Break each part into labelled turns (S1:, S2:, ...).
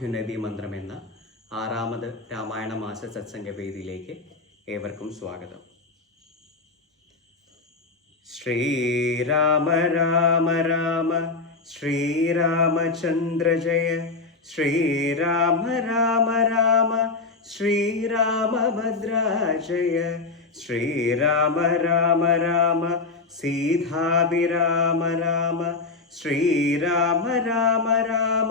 S1: അഭ്യുന്നതി മന്ത്രം എന്ന ആറാമത് രാമായണ മാസ സത്സംഗവേദിയിലേക്ക് ഏവർക്കും സ്വാഗതം. ശ്രീരാമ രാമ രാമ ശ്രീരാമചന്ദ്ര ജയ ശ്രീരാമ രാമ രാമ ശ്രീരാമഭദ്രാജയ ശ്രീരാമ രാമ രാമ സീതാഭിരാമ രാമ ശ്രീരാമ രാമ രാമ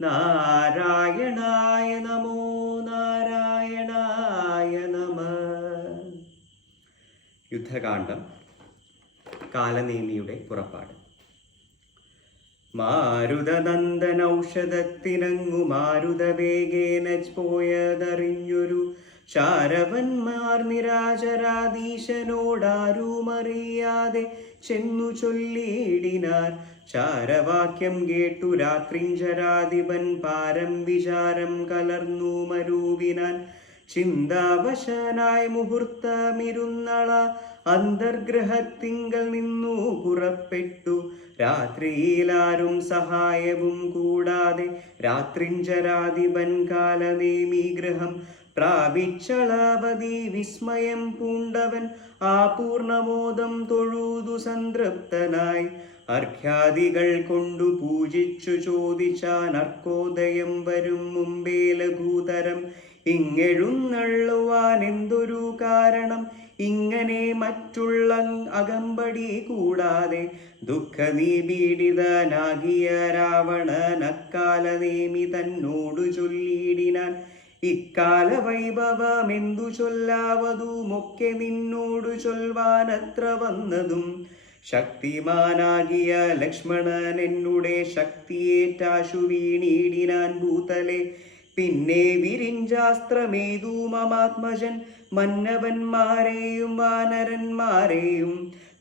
S1: നാരായണായ നമോ നാരായണായ നമ. യുദ്ധകാന്ഡം കാലനേമിയുടെ പുറപ്പാട്. മാരുതനന്ദനൌഷധത്തിനങ്ങു മാരുതവേഗേന പോയതറിഞ്ഞൊരു ശാരവന്മാർ നിരാജരാധീശനോടാരുമറിയാതെ ചെന്നു ചൊല്ലിയിടിനാർ. ചാരവാക്യം കേട്ടു രാത്രിഞ്ചരാധിപൻ. പാരം വിചാരം കലർന്നു മരൂപിനാൻ ചിന്താവശനായ മുഹൂർത്തമിരുന്നള അന്തർഗ്രഹത്തിങ്കൽ നിന്നു പുറപ്പെട്ടു. രാത്രിയിലാരും സഹായവും കൂടാതെ രാത്രിഞ്ചരാധിപൻ കാലനേമി ഗൃഹം വിസ്മയം പൂണ്ടവൻ ആ പൂർണമോദം തൊഴുതു സംതൃപ്തനായി. അർഘ്യാദികൾ കൊണ്ടു പൂജിച്ചു ചോദിച്ചാൻ അർക്കോദയം വരും മുമ്പേ ലഘൂതരം. ഇങ്ങെഴുന്നള്ളുവാൻ എന്തൊരു കാരണം? ഇങ്ങനെ മറ്റുള്ള അകമ്പടി കൂടാതെ ദുഃഖ നീ പീഡിതനാകിയ രാവണനക്കാലനേമി തന്നോടു ചൊല്ലിയിടിനാൻ. ഇക്കാല വൈഭവമെന്തു ചൊല്ലാവതുമൊക്കെ നിന്നോടു ചൊൽവാനത്ര വന്നതും ശക്തിമാനാകിയ ലക്ഷ്മണൻ എന്നുടെ ശക്തിയേറ്റാശു വീണീടിനാൻ ഭൂതലെ. പിന്നെ വിരിഞ്ചാസ്ത്രമേതു മമാത്മജൻ മന്നവന്മാരെയും വാനരന്മാരെയും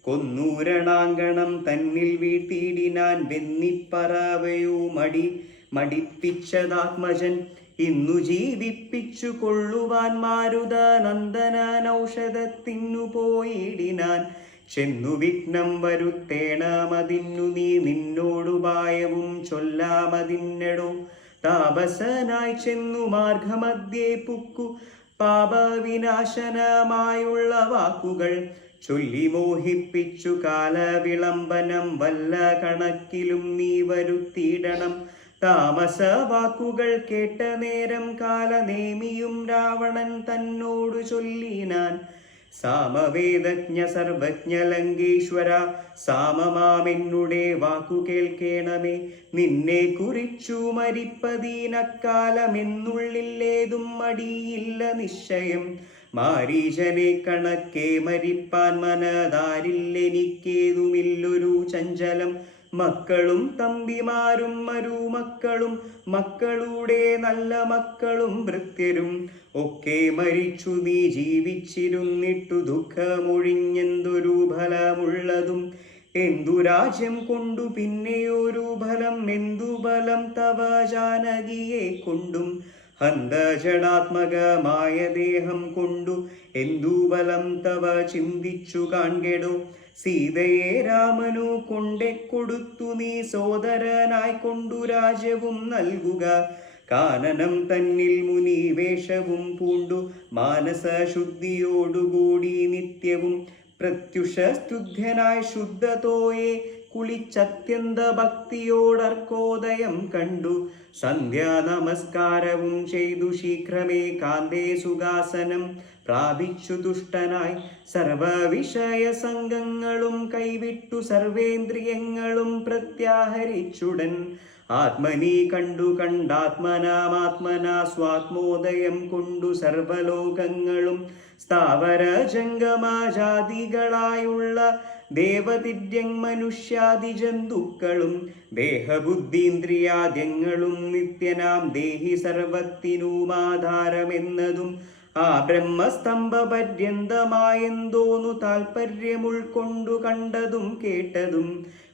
S1: കൊന്നൂരണാങ്കണം തന്നിൽ വീട്ടിയിടിനാൻ വെന്നിപ്പറവയോ മടി മടിപ്പിച്ചതാത്മജൻ. ഇന്നു ജീവിപ്പിച്ചു കൊള്ളുവാൻ മാരുത നന്ദനൗഷധത്തിനു പോയിടിനാൻ. ചെന്നു വിഘ്നം വരുത്തേണമതിന്നു നീ നിന്നോടു നിന്നോടുപായവും ചൊല്ലാമതിന്നെടോ. താപസനായി ചെന്നു മാർഗമധ്യേ പുക്കു. പാപവിനാശനമായുള്ള വാക്കുകൾ ചൊല്ലി മോഹിപ്പിച്ചു കാലവിളംബനം. വല്ല കണക്കിലും നീ വരുത്തിയിടണം. താമസ വാക്കുകൾ കേട്ട നേരം കാലനേമിയും രാവണൻ തന്നോടു ചൊല്ലിനാൻ. സാമവേദജ്ഞ സർവജ്ഞ ലങ്കേശ്വര സാമമാമെന്നുടെ വാക്കു കേൾക്കേണമേ. നിന്നെ കുറിച്ചു മരിപ്പതീനക്കാലമെന്നുള്ളില്ലേതും മടിയില്ല നിശ്ചയം. മാരീശനെ കണക്കെ മരിപ്പാൻ മനതാരില്ലെനിക്കേതുമില്ലൊരു ചഞ്ചലം. മക്കളും തമ്പിമാരും മരുമക്കളും മക്കളുടെ നല്ല മക്കളും വൃത്യരും ഒക്കെ മരിച്ചു നീ ജീവിച്ചിരുന്നിട്ടു ദുഃഖമൊഴിഞ്ഞെന്തൊരു ഫലമുള്ളതും. എന്തു രാജ്യം കൊണ്ടു പിന്നെയൊരു ഫലം എന്തു ബലം തവ ജാനകിയെ കൊണ്ടും. ഹന്തജടാത്മകമായ ദേഹം കൊണ്ടു എന്തു ബലം തവ ചിന്തിച്ചു കാൺകെടോ. സീതയെ രാമനു കൊണ്ടെ കൊടുത്തു നീ സോദരനായി കൊണ്ടു രാജ്യവും നൽകുക. കാനനം തന്നിൽ മുനി വേഷവും പൂണ്ടു. മാനസ ശുദ്ധിയോടുകൂടി നിത്യവും പ്രത്യുഷ സ്തുത്യനായി ശുദ്ധതോയെ കുളിച്ചത്യന്ത ഭക്തിയോടർക്കോദയം കണ്ടു. സന്ധ്യാ നമസ്കാരവും ചെയ്തു ശീഘ്രമേ കാന്തേ സുഖാസനം പ്രാപിച്ചു ദുഷ്ടനായി സർവവിഷയ സംഘങ്ങളും കൈവിട്ടു സർവേന്ദ്രിയങ്ങളും പ്രത്യാഹരിച്ചുടൻ. ആത്മനി കണ്ടു കണ്ടാത്മനാമാത്മനാ സ്വാത്മോദയം കൊണ്ടു സർവലോകങ്ങളും സ്ഥാവര ജംഗമാജാതികളായുള്ള ദേവതിര്യങ് മനുഷ്യാദി ജന്തുക്കളും ദേഹബുദ്ധീന്ദ്രിയാദ്യങ്ങളും നിത്യനാം ദേഹി സർവത്തിനുമാധാരമെന്നതും ആ ബ്രഹ്മസ്തംഭ പര്യന്തമായെന്തോന്നു താൽപ്പര്യം ഉൾക്കൊണ്ടു കണ്ടതും കേട്ടതും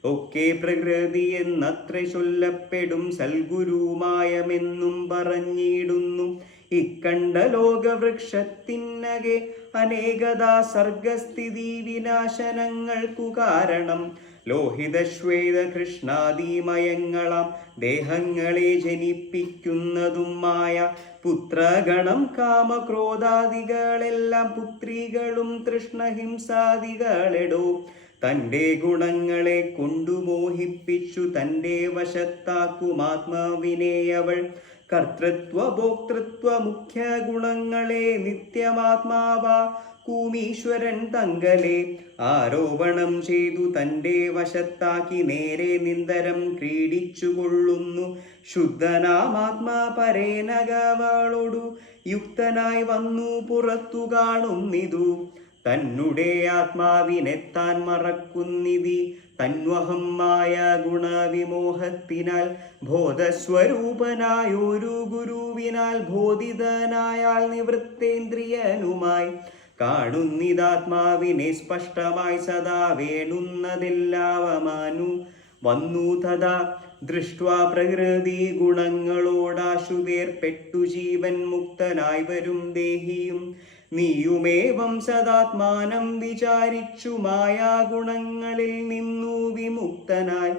S1: ഒക്കെ പ്രകൃതി എന്നത്ര ചൊല്ലപ്പെടും സൽഗുരുമായമെന്നും പറഞ്ഞിടുന്നു. ഇക്കണ്ട ലോകവൃക്ഷത്തിനകെ അനേകതാ സർഗസ്ഥിതി വിനാശനങ്ങൾക്കു കാരണം ലോഹിതശ്വേത കൃഷ്ണാദിമയങ്ങളാം ദേഹങ്ങളെ ജനിപ്പിക്കുന്നതുമായ പുത്രഗണം കാമക്രോധാദികളെല്ലാം പുത്രികളും തൃഷ്ണഹിംസാദികളെടോ. തന്റെ ഗുണങ്ങളെ കൊണ്ടു മോഹിപ്പിച്ചു തന്റെ വശത്താക്കും അവൾ കർത്തൃത്വ ഭോക്തൃത്വ മുഖ്യ ഗുണങ്ങളെ നിത്യമാത്മാവാ കൂമീശ്വരൻ തങ്കലെ. ആരോപണം ചെയ്തു തന്റെ വശത്താക്കി നേരെ നിന്ദരം ക്രീഡിച്ചു കൊള്ളുന്നു ശുദ്ധനാമാത്മാ പരേനകവളോടു യുക്തനായി വന്നു പുറത്തു കാണുന്നിതു. തന്നുടെ ആത്മാവിനെ താൻ മറക്കുന്നിതി. തന്വഹമായ ഗുണവിമോഹത്തിനാൽ ബോധസ്വരൂപനായൊരു ഗുരുവിനാൽ ബോധിതനായാൽ നിവൃത്തേന്ദ്രിയനുമായി കാണുന്നിതാത്മാവിനെ സ്പഷ്ടമായി സദാ വേണുന്നതെല്ലാവമാനു. വന്നു തഥാ ദൃഷ്ട്വാ പ്രകൃതി ഗുണങ്ങളോടാശുവേർപ്പെട്ടു ജീവൻ മുക്തനായി വരും ദേഹിയും. നീയുമേവം സദാത്മാനം വിചാരിച്ചു മായാഗുണങ്ങളിൽ നിന്നു വിമുക്തനായി.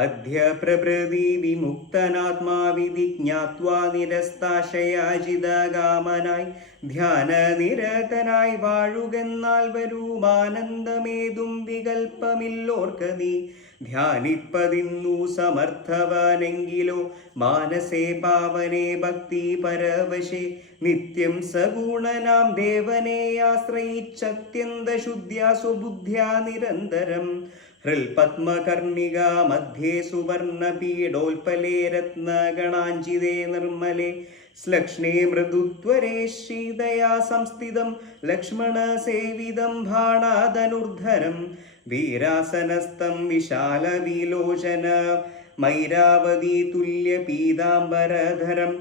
S1: അദ്യ प्रभृति विमुक्तनात्मा विधि ज्ञात्वा ധ്യാനനിരതനായി വാഴുകെന്നാൽ വരൂമാനന്ദമേതും വികൽപ്പമില്ലോർക്ക നീ ധ്യാനിപ്പതിന്നു സമർത്ഥവാനെങ്കിലോ മാനസേ പാവനെ ഭക്തി പരവശേ. നിത്യം സഗുണനാം ദേവനെ ആശ്രയിച്ചത്യന്തശുദ്ധ്യാ സ്വബുദ്ധ്യാ നിരന്തരം. ഹൃൽപത്മകർണിക മധ്യേ സുവർണപീഡോൽപലേ രത്നഗണാഞ്ചിതേ നിർമ്മലേ. ശ്ലക്ഷ്ണേ മൃദുത്വരേ ശ്രീതയാ സംസ്ഥിതം. ലക്ഷ്മണ സേവിതം ഭാണാതനുർധരം. വീരാസനസ്ഥം വിശാല വിലോചന മൈരാവതി തുല്യ പീതാംബരധരം.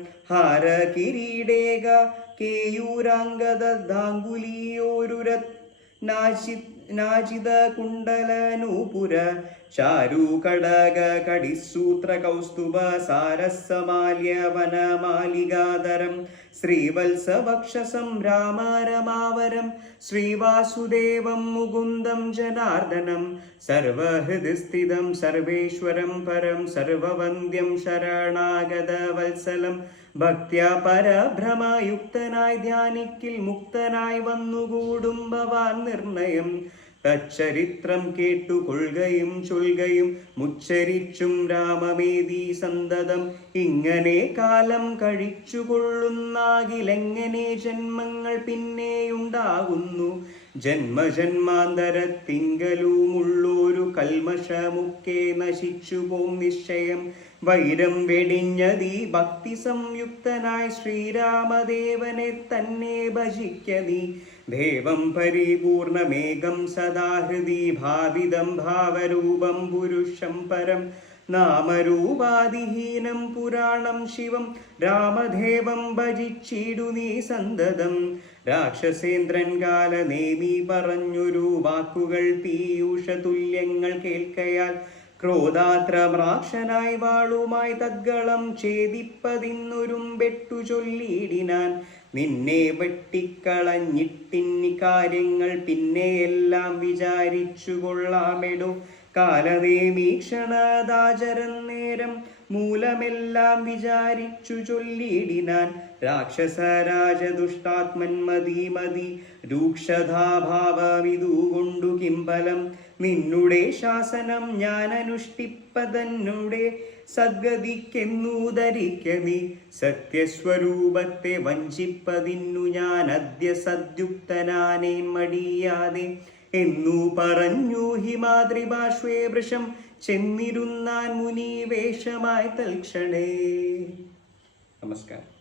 S1: കേയൂരാംഗദാങ്കുലിയോരുരത് നാശിത് നാചിത കുണ്ടലനൂപുര ചാരു കടക കടിസൂത്ര കൗസ്തുഭ സാരസമാല്യ വനമാലികാധരം ശ്രീവത്സവക്ഷസം രാമാരമാവരം ശ്രീവാസുദേവം മുകുന്ദം ജനാർദ്ദനം സർവഹൃദിസ്ഥിതം സർവേശ്വരം പരം സർവവന്ദ്യം ശരണാഗതവത്സലം ഭക്ത്യാ പരഭ്രമയുക്തനായി ധ്യാനിക്കിൽ മുക്തനായി വന്നുകൂടും ഭവാൻ നിർണയം. തച്ചരിത്രം കേട്ടുകൊള്ളുകയും ചൊൽകയും മുച്ചരിച്ചും രാമമേദി സന്തതം ഇങ്ങനെ കാലം കഴിച്ചു കൊള്ളുന്നാകിലെങ്ങനെ ജന്മങ്ങൾ പിന്നെയുണ്ടാകുന്നു. ജന്മജന്മാന്തരത്തിങ്കലുമുള്ളൊരു കൽമഷമുക്കെ നശിച്ചു പോം നിശ്ചയം. വൈരം വെടിഞ്ഞതി ഭക്തി സംയുക്തനായി ശ്രീരാമദേവനെ തന്നെ ഭജിക്കതി. ദേവം പരിപൂർണമേകം സദാഹൃതി ഭാവിതം ഭാവരൂപം പുരുഷം പരം നാമരൂപാതിഹീനം പുരാണം ശിവം രാമദേവം ഭജിച്ചിടു നീ സന്തതം. രാക്ഷസേന്ദ്രൻ കാലനേമി പറഞ്ഞൊരു വാക്കുകൾ പീയൂഷ തുല്യങ്ങൾ കേൾക്കയാൽ ക്രോധാത്രമ്രാക്ഷനായി വാളുമായി തദ്ഗളം ഛേദിപ്പതിന്നൊരുമ്പെട്ടു ചൊല്ലിയിടിനാൻ. നിന്നെ വെട്ടിക്കളഞ്ഞിട്ടിന്നി കാര്യങ്ങൾ പിന്നെയെല്ലാം വിചാരിച്ചു കൊള്ളാമെടു കാലനേമീക്ഷണദാചരൻ നേരം മൂലമെല്ലാം വിചാരിച്ചു ചൊല്ലിയിടിനാൻ രാക്ഷസരാജ ദുഷ്ടാത്മൻ മതി മതി. രൂക്ഷതാഭാവമിതു കൊണ്ടു കിംബലം നിന്നുടെ ശാസനം ഞാൻ അനുഷ്ഠിപ്പതന്നുടെ സദ്ഗതിക്കെന്നു ധരിക്ക നീ. സത്യസ്വരൂപത്തെ വഞ്ചിപ്പതിന്നു ഞാൻ അദ്യ സദ്യുക്തനാനേൻ മടിയാതെ എന്നു പറഞ്ഞു. ഹിമാദ്രിഭാഷ്വേ വൃഷം ചെന്നിരുന്നാൻ മുനി വേഷമായി തൽക്ഷണേ. നമസ്കാരം.